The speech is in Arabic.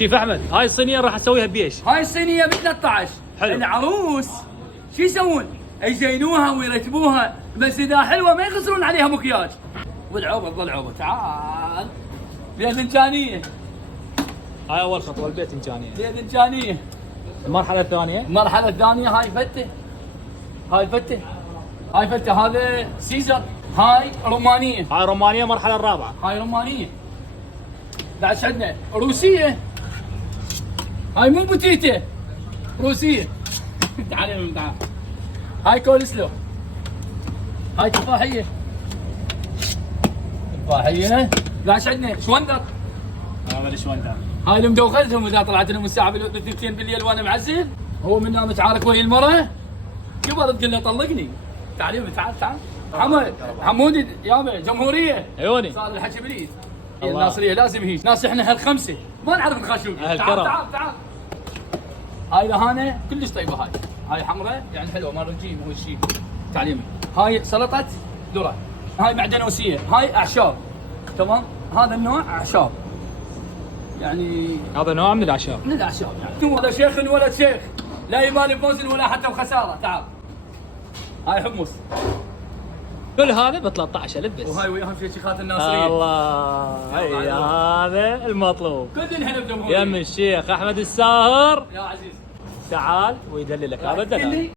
شيف احمد، هاي الصينيه راح اسويها بيش؟ هاي الصينيه ب 13. حلو. العروس شو يسوون؟ يزينوها ويرتبوها، بس اذا حلوه ما يخسرون عليها مكياج. والعوبه تظل عوبه. تعال باذنجانيه. هاي اول خطوه، الباذنجانيه. باذنجانيه. المرحله الثانيه؟ المرحله الثانيه هاي فته. هاي فته. هاي فته. هذا سيزر. هاي رومانيه. هاي رومانيه المرحله الرابعه. هاي رومانيه. بعد عندنا روسيه. هاي مو بوتيته، روسيه. تعال تعال. هاي كولسلو. هاي تفاحيه. تفاحيه. بعد عندنا شوندر. هذا شوندر. هاي اللي مدوخلتهم اذا طلعت لهم الساعه بالثنتين بالليل وانا معزل. هو من نام تعارك ويا المره قبل تقول له طلقني. تعال تعال. محمد حمودي يابا جمهوريه. عيوني. صار الحكي باليد. الناصريه لازم هيك، ناس احنا هالخمسه ما نعرف نخشوق. أهل تعال كرم. تعال. هاي لهانه كلش طيبه. هاي حمراء يعني حلوه مال رجيم هو الشيء. تعليمي. هاي سلطه ذره. هاي معدنوسيه. هاي اعشاب. تمام. هذا النوع اعشاب. يعني هذا نوع من الاعشاب. من الاعشاب يعني. هذا شيخ الولد شيخ، لا يبالي بفوز ولا حتى بخساره. تعال. هاي حمص. كل هذا ب 13 لبس. وهاي وياهم شيخات الناصريه. الله، هي هذا المطلوب. كلنا بجمهوريه. يم الشيخ احمد الساهر. يا عزيز تعال ويدللك، هذا الدلال.